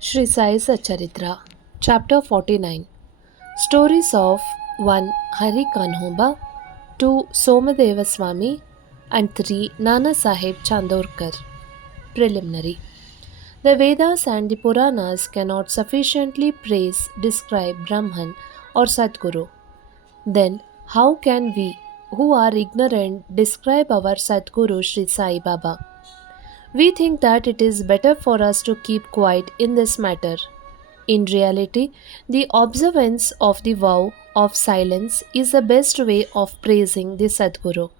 Shri Sai Satcharitra, Chapter 49. Stories of 1. Hari Kanoba, 2. Somadev Swami, and 3. Nanasaheb Chandorkar. Preliminary. The Vedas and the Puranas cannot sufficiently praise, describe Brahman or Sadguru. Then, how can we, who are ignorant, describe our Sadguru Shri Sai Baba? We think that it is better for us to keep quiet in this matter. In reality, the observance of the vow of silence is the best way of praising the Sadguru.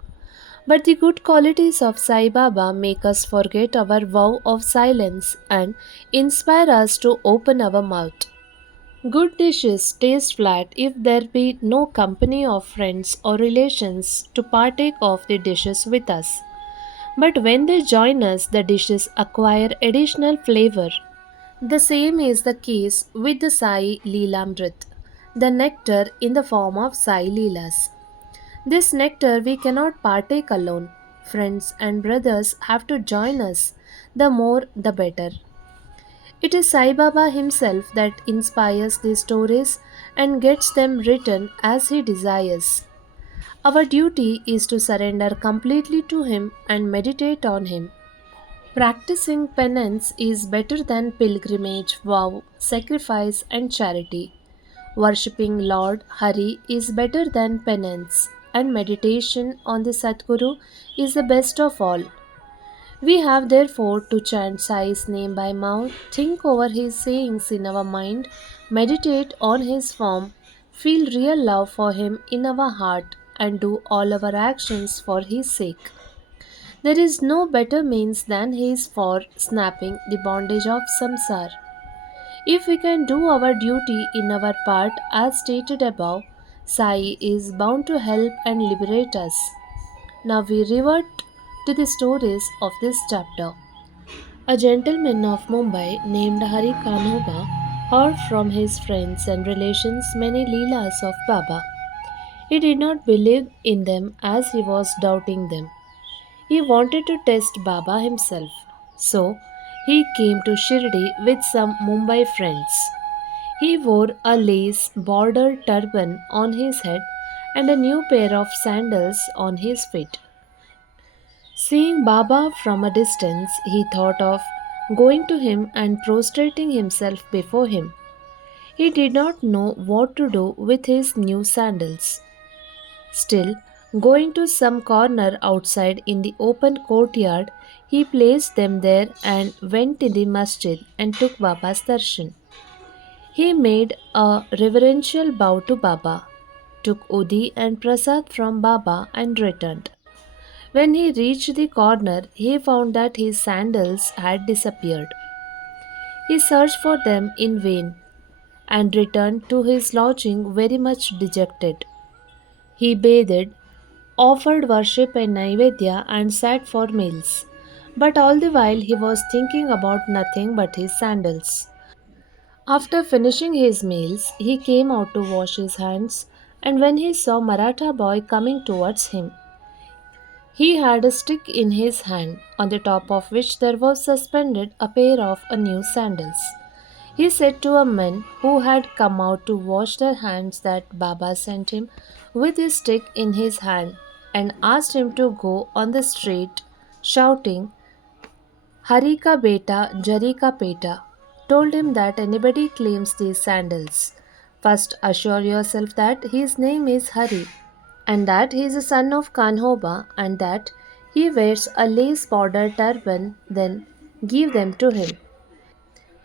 But the good qualities of Sai Baba make us forget our vow of silence and inspire us to open our mouth. Good dishes taste flat if there be no company of friends or relations to partake of the dishes with us. But when they join us, the dishes acquire additional flavor. The same is the case with the Sai Leelamrit, the nectar in the form of Sai Leelas. This nectar we cannot partake alone. Friends and brothers have to join us, the more the better. It is Sai Baba himself that inspires these stories and gets them written as he desires. Our duty is to surrender completely to him and meditate on him. Practicing penance is better than pilgrimage, vow, sacrifice, and charity. Worshipping Lord Hari is better than penance, and meditation on the Satguru is the best of all. We have therefore to chant Sai's name by mouth, think over his sayings in our mind, meditate on his form, feel real love for him in our heart, and do all our actions for his sake. There is no better means than his for snapping the bondage of samsar. If we can do our duty in our part as stated above, Sai is bound to help and liberate us. Now we revert to the stories of this chapter. A gentleman of Mumbai named Hari Kanoba heard from his friends and relations many leelas of Baba. He did not believe in them as he was doubting them. He wanted to test Baba himself. So he came to Shirdi with some Mumbai friends. He wore a lace bordered turban on his head and a new pair of sandals on his feet. Seeing Baba from a distance, he thought of going to him and prostrating himself before him. He did not know what to do with his new sandals. Still, going to some corner outside in the open courtyard, he placed them there and went in the masjid and took Baba's darshan. He made a reverential bow to Baba, took Udi and Prasad from Baba and returned. When he reached the corner, he found that his sandals had disappeared. He searched for them in vain and returned to his lodging very much dejected. He bathed, offered worship and Naivedya, and sat for meals. But all the while he was thinking about nothing but his sandals. After finishing his meals, he came out to wash his hands, and when he saw Maratha boy coming towards him, he had a stick in his hand, on the top of which there was suspended a pair of new sandals. He said to a man who had come out to wash their hands that Baba sent him with his stick in his hand and asked him to go on the street shouting, Hari ka beta, Jari ka peta. Told him that anybody claims these sandals. First assure yourself that his name is Hari and that he is a son of Kanhoba and that he wears a lace bordered turban, then give them to him.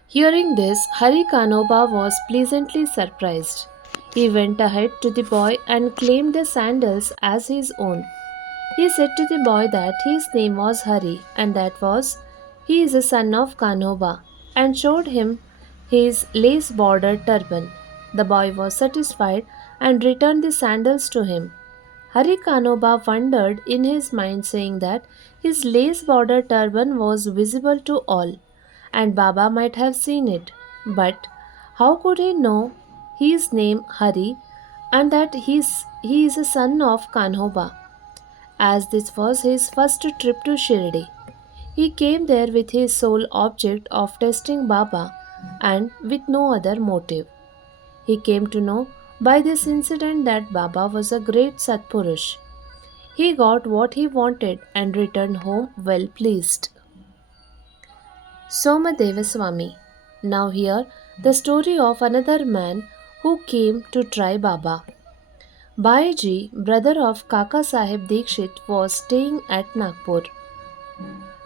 Hearing this, Hari Kanoba was pleasantly surprised. He went ahead to the boy and claimed the sandals as his own. He said to the boy that his name was Hari and that was he is a son of Kanoba and showed him his lace bordered turban. The boy was satisfied and returned the sandals to him. Hari Kanoba wondered in his mind, saying that his lace bordered turban was visible to all and Baba might have seen it. But how could he know his name Hari and that he is a son of Kanhoba? As this was his first trip to Shirdi, he came there with his sole object of testing Baba, and with no other motive. He came to know by this incident that Baba was a great Satpurush. He got what he wanted and returned home well pleased. Somadeva Swami. Now here the story of another man who came to try Baba. Bhaiji, brother of Kaka Sahib Dikshit, was staying at Nagpur.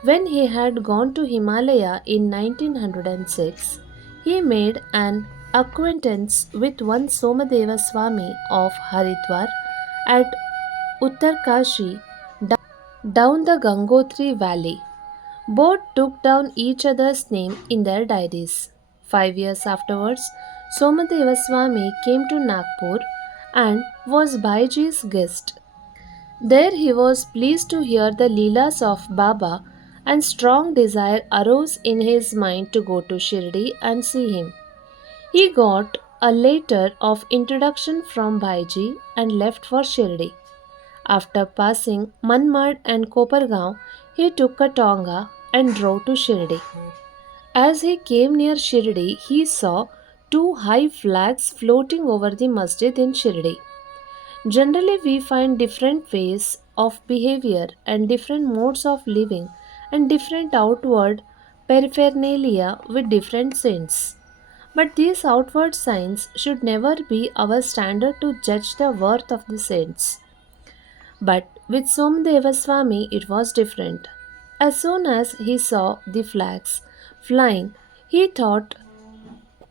When he had gone to Himalaya in 1906, he made an acquaintance with one Somadeva Swami of Haridwar at Uttarkashi down the Gangotri valley. Both took down each other's name in their diaries. 5 years afterwards, Somadeva Swami came to Nagpur and was Bhaiji's guest. There he was pleased to hear the Leelas of Baba, and strong desire arose in his mind to go to Shirdi and see him. He got a letter of introduction from Bhaiji and left for Shirdi. After passing Manmad and Kopargaon, he took a tonga and drove to Shirdi. As he came near Shirdi, he saw two high flags floating over the masjid in Shirdi. Generally, we find different ways of behavior and different modes of living and different outward paraphernalia with different saints. But these outward signs should never be our standard to judge the worth of the saints. But with Somdeva Swami it was different. As soon as he saw the flags flying, he thought,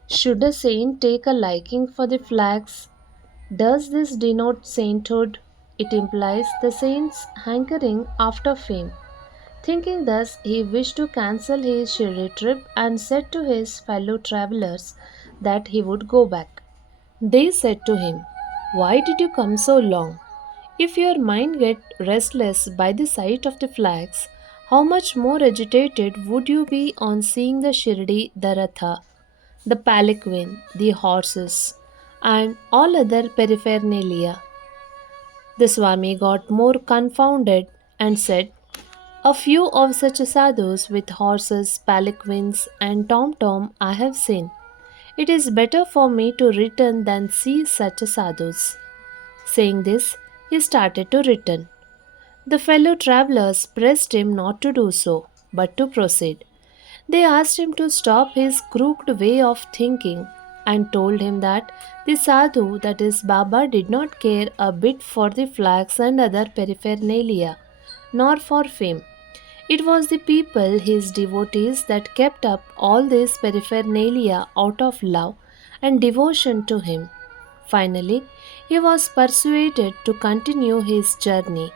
should a saint take a liking for the flags? Does this denote sainthood? It implies the saint's hankering after fame. Thinking thus, he wished to cancel his Shirdi trip and said to his fellow travelers that he would go back. They said to him, "Why did you come so long? If your mind get restless by the sight of the flags, how much more agitated would you be on seeing the Shirdi, the Ratha, the palanquin, the horses, and all other paraphernalia?" The Swami got more confounded and said, "A few of such sadhus with horses, palanquins, and tom-tom I have seen. It is better for me to return than see such sadhus." Saying this, he started to return. The fellow travelers pressed him not to do so, but to proceed. They asked him to stop his crooked way of thinking and told him that the sadhu, that is Baba, did not care a bit for the flags and other paraphernalia, nor for fame. It was the people, his devotees, that kept up all this paraphernalia out of love and devotion to him. Finally, he was persuaded to continue his journey,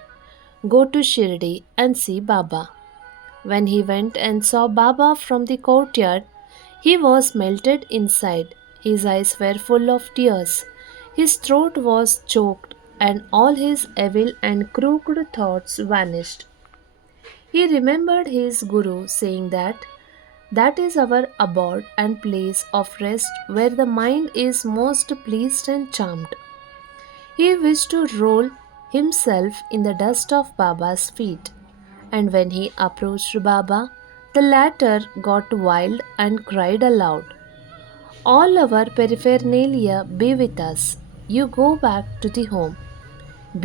go to Shirdi and see Baba. When he went and saw Baba from the courtyard, he was melted inside. His eyes were full of tears. His throat was choked, and all his evil and crooked thoughts vanished. He remembered his Guru saying that is our abode and place of rest where the mind is most pleased and charmed. He wished to roll himself in the dust of Baba's feet, and when he approached Baba, the latter got wild and cried aloud, "All our paraphernalia be with us. You go back to the home.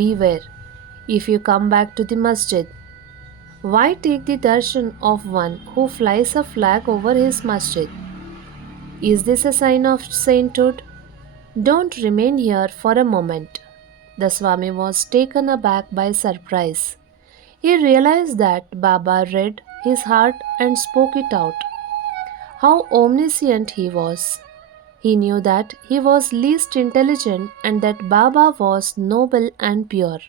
Beware, if you come back to the masjid, why take the darshan of one who flies a flag over his masjid? Is this a sign of sainthood? Don't remain here for a moment." The Swami was taken aback by surprise. He realized that Baba read his heart and spoke it out. How omniscient he was! He knew that he was least intelligent and that Baba was noble and pure.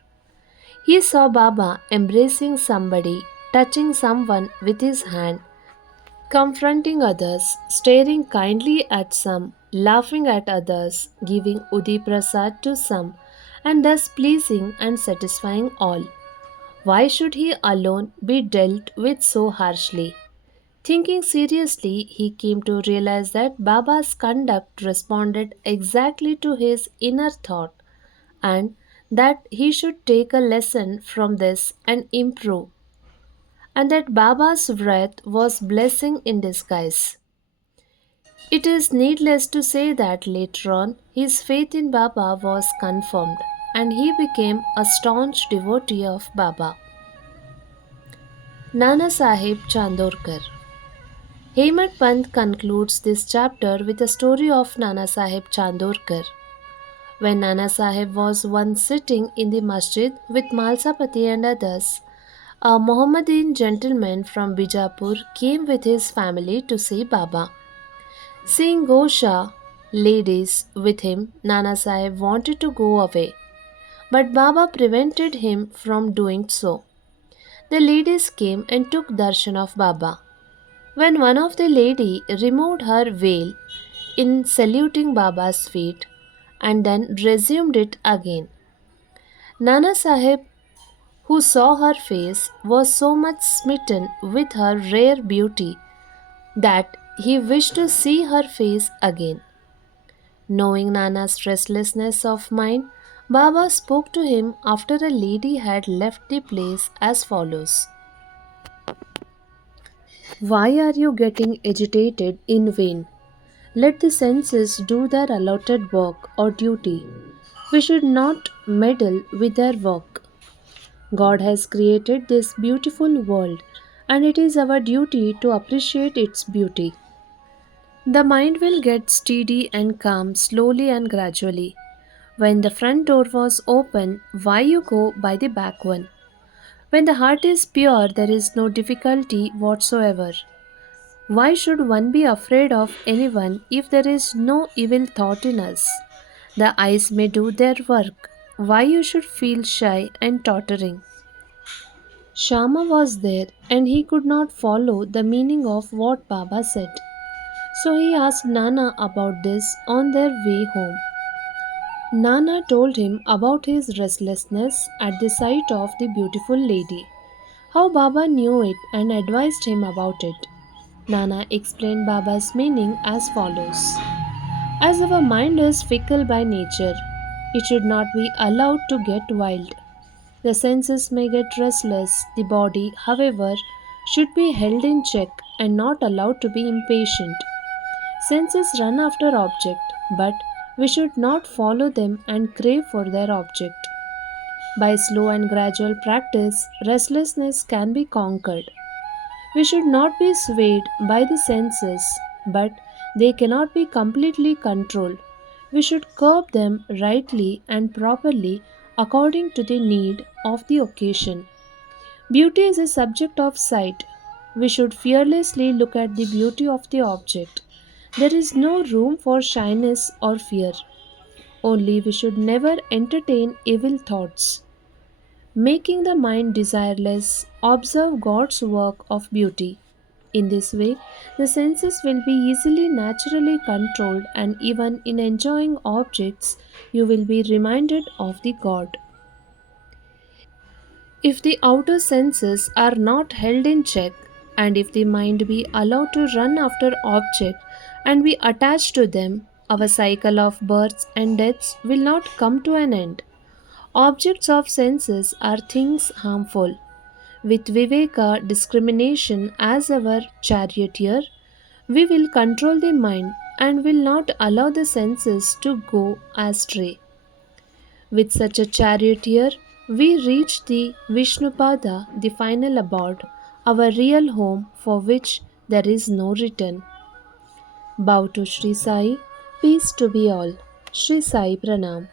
He saw Baba embracing somebody, touching someone with his hand, confronting others, staring kindly at some, laughing at others, giving Udi Prasad to some, and thus pleasing and satisfying all. Why should he alone be dealt with so harshly? Thinking seriously, he came to realize that Baba's conduct responded exactly to his inner thought, and that he should take a lesson from this and improve, and that Baba's wrath was blessing in disguise. It is needless to say that later on his faith in Baba was confirmed and he became a staunch devotee of Baba. Nanasaheb Chandorkar. Hemant Pant concludes this chapter with the story of Nanasaheb Chandorkar. When Nanasaheb was once sitting in the masjid with Malsapati and others, a Mohammedan gentleman from Bijapur came with his family to see Baba. Seeing Gosha ladies with him, Nanasaheb wanted to go away, but Baba prevented him from doing so. The ladies came and took darshan of Baba. When one of the lady removed her veil in saluting Baba's feet and then resumed it again, Nana Sahib, who saw her face, was so much smitten with her rare beauty that he wished to see her face again. Knowing Nana's restlessness of mind, Baba spoke to him after a lady had left the place as follows. Why are you getting agitated in vain? Let the senses do their allotted work or duty. We should not meddle with their work. God has created this beautiful world, and it is our duty to appreciate its beauty. The mind will get steady and calm slowly and gradually. When the front door was open, why you go by the back one? When the heart is pure, there is no difficulty whatsoever. Why should one be afraid of anyone if there is no evil thought in us? The eyes may do their work. Why you should feel shy and tottering? Shama was there and he could not follow the meaning of what Baba said. So he asked Nana about this on their way home. Nana told him about his restlessness at the sight of the beautiful lady, how Baba knew it and advised him about it. Nana explained Baba's meaning as follows. As our mind is fickle by nature, it should not be allowed to get wild. The senses may get restless, the body, however, should be held in check and not allowed to be impatient. Senses run after object, but we should not follow them and crave for their object. By slow and gradual practice, restlessness can be conquered. We should not be swayed by the senses, but they cannot be completely controlled. We should curb them rightly and properly according to the need of the occasion. Beauty is a subject of sight. We should fearlessly look at the beauty of the object. There is no room for shyness or fear. Only we should never entertain evil thoughts. Making the mind desireless, observe God's work of beauty. In this way, the senses will be easily naturally controlled, and even in enjoying objects, you will be reminded of the God. If the outer senses are not held in check, and if the mind be allowed to run after objects and be attached to them, our cycle of births and deaths will not come to an end. Objects of senses are things harmful. With Viveka discrimination as our charioteer, we will control the mind and will not allow the senses to go astray. With such a charioteer, we reach the Vishnupada, the final abode, our real home for which there is no return. Bow to Shri Sai, peace to be all. Shri Sai Pranam.